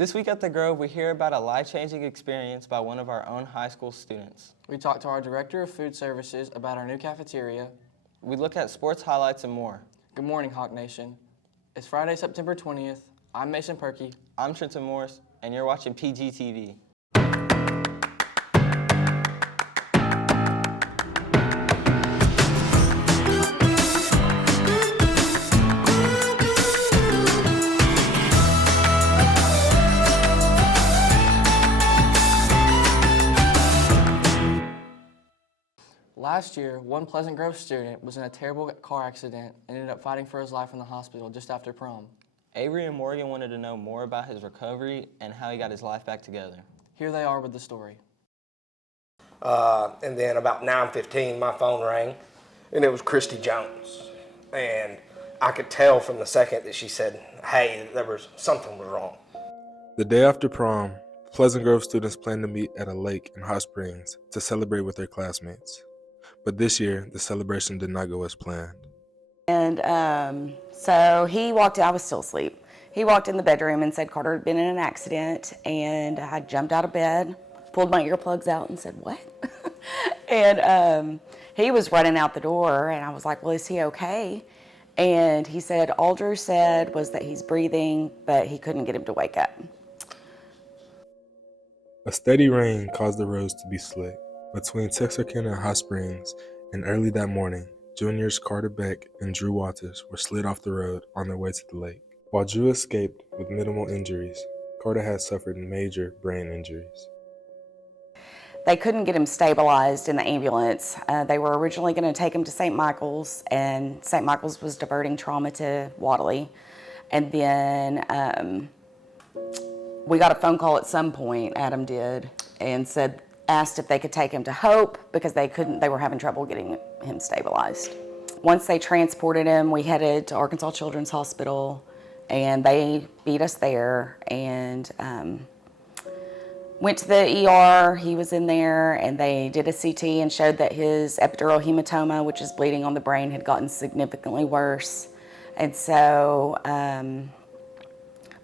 This week at the Grove, we hear about a life-changing experience by one of our own high school students. We talked to our Director of Food Services about our new cafeteria. We look at sports highlights and more. Good morning, Hawk Nation. It's Friday, September 20th. I'm Mason Perkey. I'm Trenton Morris, and you're watching PGTV. Last year, one Pleasant Grove student was in a terrible car accident and ended up fighting for his life in the hospital just after prom. Avery and Morgan wanted to know more about his recovery and how he got his life back together. Here they are with the story. And then about 9:15, my phone rang, and it was Christy Jones. And I could tell from the second that she said, hey, something was wrong. The day after prom, Pleasant Grove students planned to meet at a lake in Hot Springs to celebrate with their classmates. But this year, the celebration did not go as planned. And so he walked in, I was still asleep. He walked in the bedroom and said Carter had been in an accident, and I jumped out of bed, pulled my earplugs out and said, what? And he was running out the door, and I was like, well, is he okay? And he said, all Drew said was that he's breathing, but he couldn't get him to wake up. A steady rain caused the roads to be slick. Between Texarkana and Hot Springs, and early that morning, juniors Carter Beck and Drew Waters were slid off the road on their way to the lake. While Drew escaped with minimal injuries, Carter had suffered major brain injuries. They couldn't get him stabilized in the ambulance. They were originally going to take him to St. Michael's, and St. Michael's was diverting trauma to Wadley. And then we got a phone call at some point, Adam did, and asked if they could take him to Hope because they were having trouble getting him stabilized. Once they transported him, we headed to Arkansas Children's Hospital, and they beat us there and went to the ER. He was in there, and they did a CT and showed that his epidural hematoma, which is bleeding on the brain, had gotten significantly worse. And so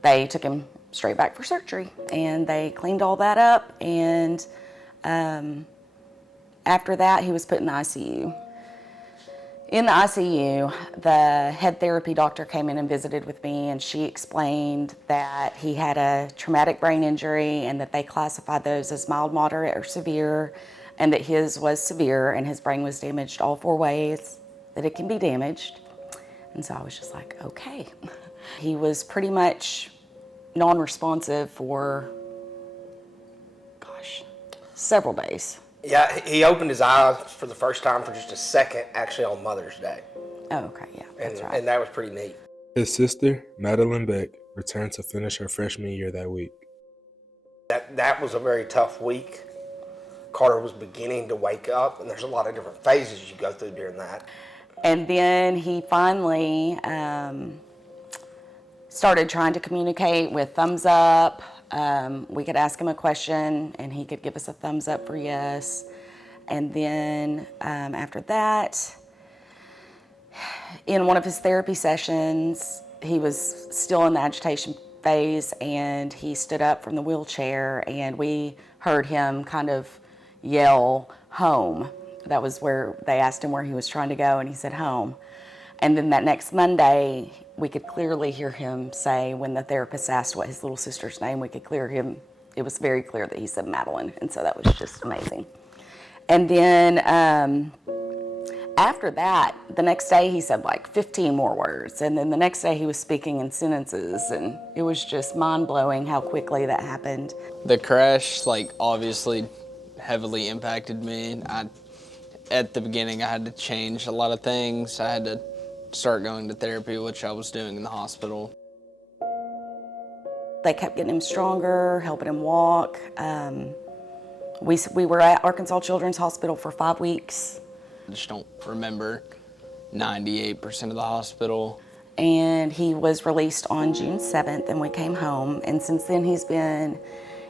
they took him straight back for surgery, and they cleaned all that up, and after that, he was put in the ICU. In the ICU, the head therapy doctor came in and visited with me, and she explained that he had a traumatic brain injury and that they classified those as mild, moderate, or severe, and that his was severe and his brain was damaged all 4 ways that it can be damaged. And so I was just like, okay. He was pretty much non-responsive for several days. Yeah, he opened his eyes for the first time for just a second, actually on Mother's Day. Oh, okay, yeah, that's right. And that was pretty neat. His sister, Madeline Beck, returned to finish her freshman year that week. That was a very tough week. Carter was beginning to wake up, and there's a lot of different phases you go through during that. And then he finally started trying to communicate with thumbs up. We could ask him a question and he could give us a thumbs up for yes. And then after that, in one of his therapy sessions, he was still in the agitation phase, and he stood up from the wheelchair, and we heard him kind of yell, home. That was where they asked him where he was trying to go, and he said home. And then that next Monday, we could clearly hear him say, when the therapist asked what his little sister's name, we could hear him, it was very clear that he said Madeline, and so that was just amazing. And then after that, the next day he said like 15 more words, and then the next day he was speaking in sentences, and it was just mind-blowing how quickly that happened. The crash, obviously heavily impacted me. At the beginning, I had to change a lot of things. I had to start going to therapy, which I was doing in the hospital. They kept getting him stronger, helping him walk. We were at Arkansas Children's Hospital for 5 weeks. I just don't remember 98% of the hospital. And he was released on June 7th, and we came home. And since then, he's been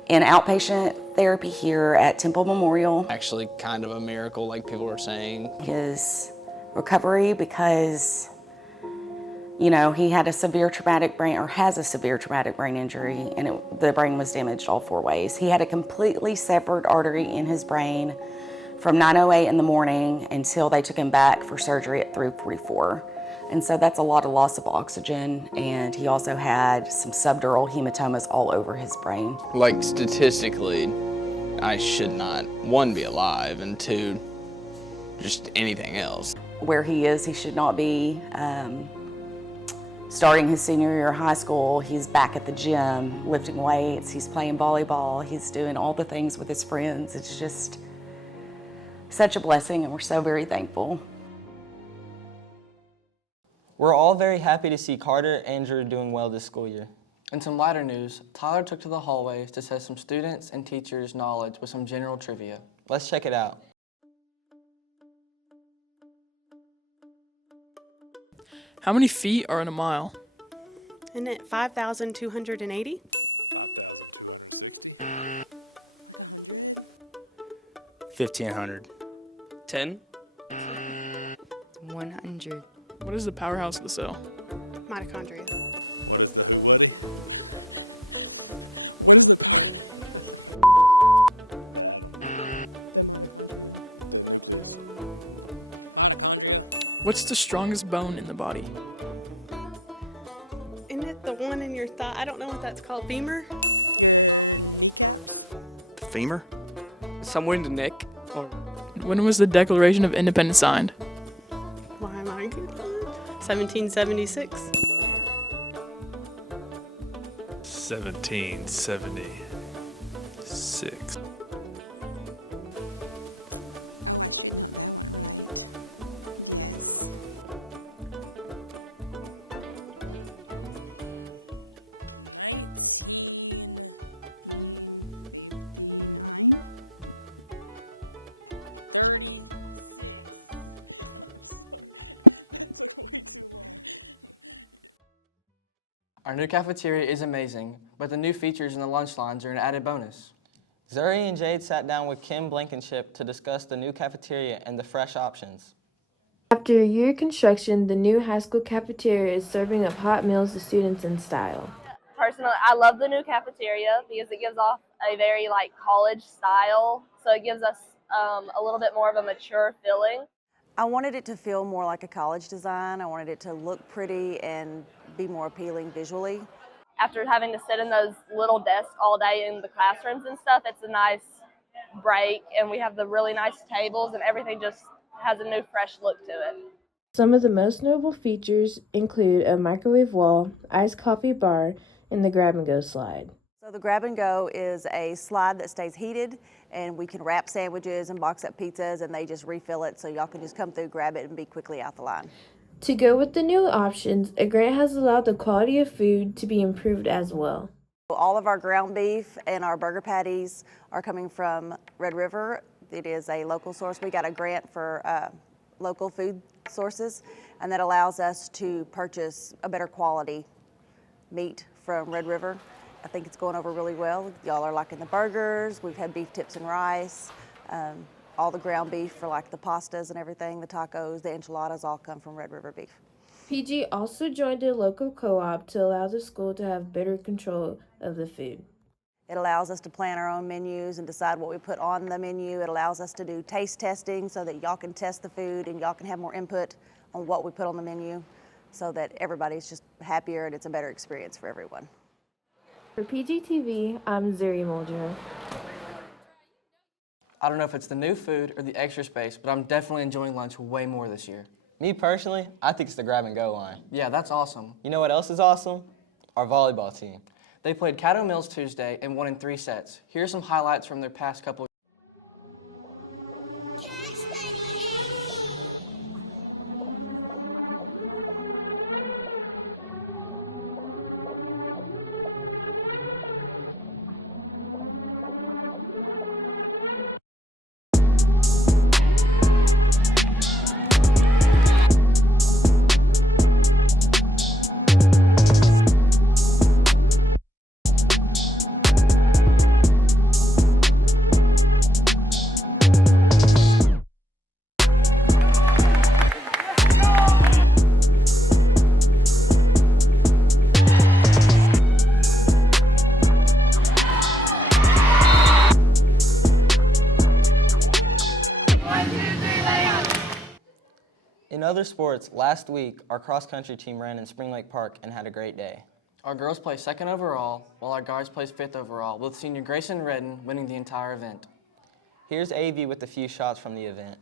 in outpatient therapy here at Temple Memorial. Actually, kind of a miracle, like people were saying. His recovery, because You know, he had a severe traumatic brain, or has a severe traumatic brain injury, and the brain was damaged all 4 ways. He had a completely severed artery in his brain from 9:08 in the morning until they took him back for surgery at 3:44. And so that's a lot of loss of oxygen, and he also had some subdural hematomas all over his brain. Like statistically, I should not, 1, be alive, and 2, just anything else. Where he is, he should not be. Starting his senior year of high school, he's back at the gym, lifting weights, he's playing volleyball, he's doing all the things with his friends. It's just such a blessing, and we're so very thankful. We're all very happy to see Carter and Andrew doing well this school year. In some lighter news, Tyler took to the hallways to test some students' and teachers' knowledge with some general trivia. Let's check it out. How many feet are in a mile? Isn't it 5,280? 1,500. 10. 100. What is the powerhouse of the cell? Mitochondria. What's the strongest bone in the body? Isn't it the one in your thigh? I don't know what that's called. Femur? The femur? Somewhere in the neck. Or When was the Declaration of Independence signed? Why am I good? 1776. 1776. Our new cafeteria is amazing, but the new features in the lunch lines are an added bonus. Zuri and Jade sat down with Kim Blankenship to discuss the new cafeteria and the fresh options. After a year of construction, the new high school cafeteria is serving up hot meals to students in style. Personally, I love the new cafeteria because it gives off a very college style, so it gives us a little bit more of a mature feeling. I wanted it to feel more like a college design. I wanted it to look pretty and be more appealing visually. After having to sit in those little desks all day in the classrooms and stuff, it's a nice break, and we have the really nice tables, and everything just has a new fresh look to it. Some of the most notable features include a microwave wall, iced coffee bar, and the grab-and-go slide. So the grab and go is a slide that stays heated, and we can wrap sandwiches and box up pizzas, and they just refill it, so y'all can just come through, grab it, and be quickly out the line. To go with the new options, a grant has allowed the quality of food to be improved as well. All of our ground beef and our burger patties are coming from Red River. It is a local source. We got a grant for local food sources, and that allows us to purchase a better quality meat from Red River. I think it's going over really well. Y'all are liking the burgers. We've had beef tips and rice. All the ground beef for the pastas and everything, the tacos, the enchiladas all come from Red River beef. PG also joined a local co-op to allow the school to have better control of the food. It allows us to plan our own menus and decide what we put on the menu. It allows us to do taste testing so that y'all can test the food and y'all can have more input on what we put on the menu so that everybody's just happier and it's a better experience for everyone. For PGTV, I'm Zuri Muldrow. I don't know if it's the new food or the extra space, but I'm definitely enjoying lunch way more this year. Me personally, I think it's the grab and go line. Yeah, that's awesome. You know what else is awesome? Our volleyball team. They played Caddo Mills Tuesday and won in 3 sets. Here's some highlights from their past couple. In other sports, last week, our cross-country team ran in Spring Lake Park and had a great day. Our girls placed 2nd overall, while our guys placed 5th overall, with senior Grayson Redden winning the entire event. Here's AV with a few shots from the event.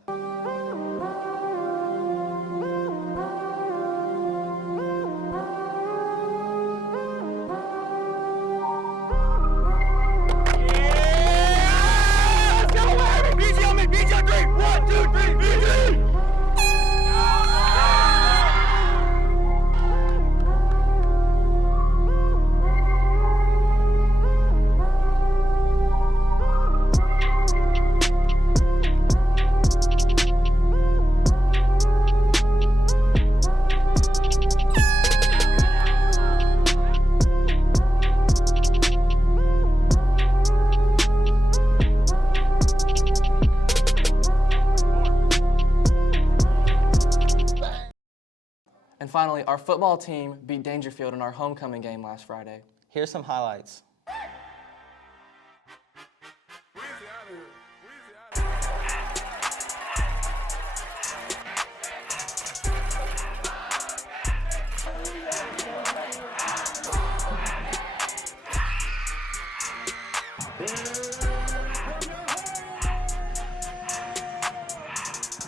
And finally, our football team beat Dangerfield in our homecoming game last Friday. Here's some highlights.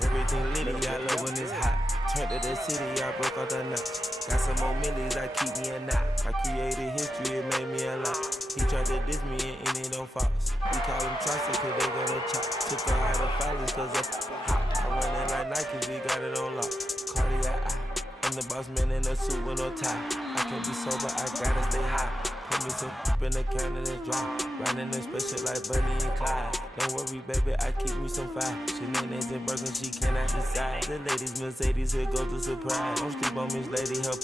Everything litty, I love when it's hot. Turned to the city, I broke out the nut. Got some more millies, I keep me a knot. I created history, it made me a lot. He tried to diss me and it don't false. We call them trusted cause they gonna chop. Took her out of filings cause of hot. I run it like Nike, we got it on lock. Cardiac eye. I'm the boss man in a suit with no tie. I can't be sober, I gotta stay high. Put me some in the can and it's dry. Riding in special like Bunny and Clyde. Don't worry, baby, I keep me some fire. Shenanigans and broken, she cannot decide. The ladies Mercedes, here goes the surprise. Don't sleep on Miss Lady, help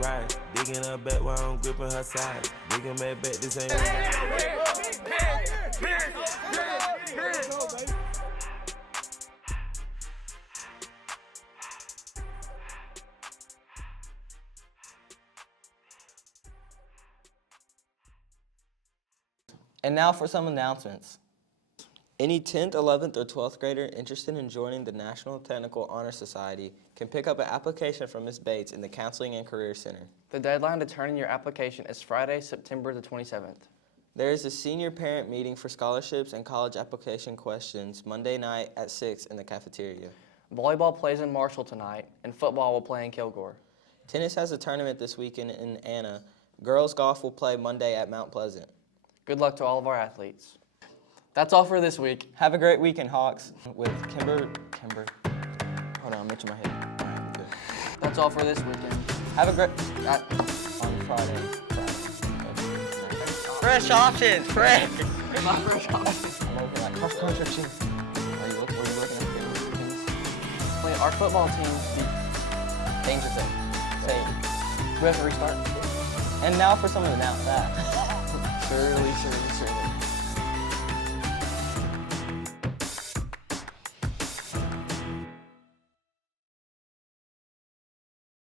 ride. Digging her back while I'm gripping her side. Digging my back, this ain't And now for some announcements. Any 10th, 11th, or 12th grader interested in joining the National Technical Honor Society can pick up an application from Ms. Bates in the Counseling and Career Center. The deadline to turn in your application is Friday, September the 27th. There is a senior parent meeting for scholarships and college application questions Monday night at 6 in the cafeteria. Volleyball plays in Marshall tonight, and football will play in Kilgore. Tennis has a tournament this weekend in Anna. Girls golf will play Monday at Mount Pleasant. Good luck to all of our athletes. That's all for this week. Have a great weekend, Hawks. With Kimber. Hold on, I'm itching my head. All right, good. That's all for this weekend. Have a great. On Friday. Fresh options, fresh. Not fresh options. I'm over like cross country options. Where you looking at? Our football team beat Dangerfield. Same. We have to restart. And now for some of the that.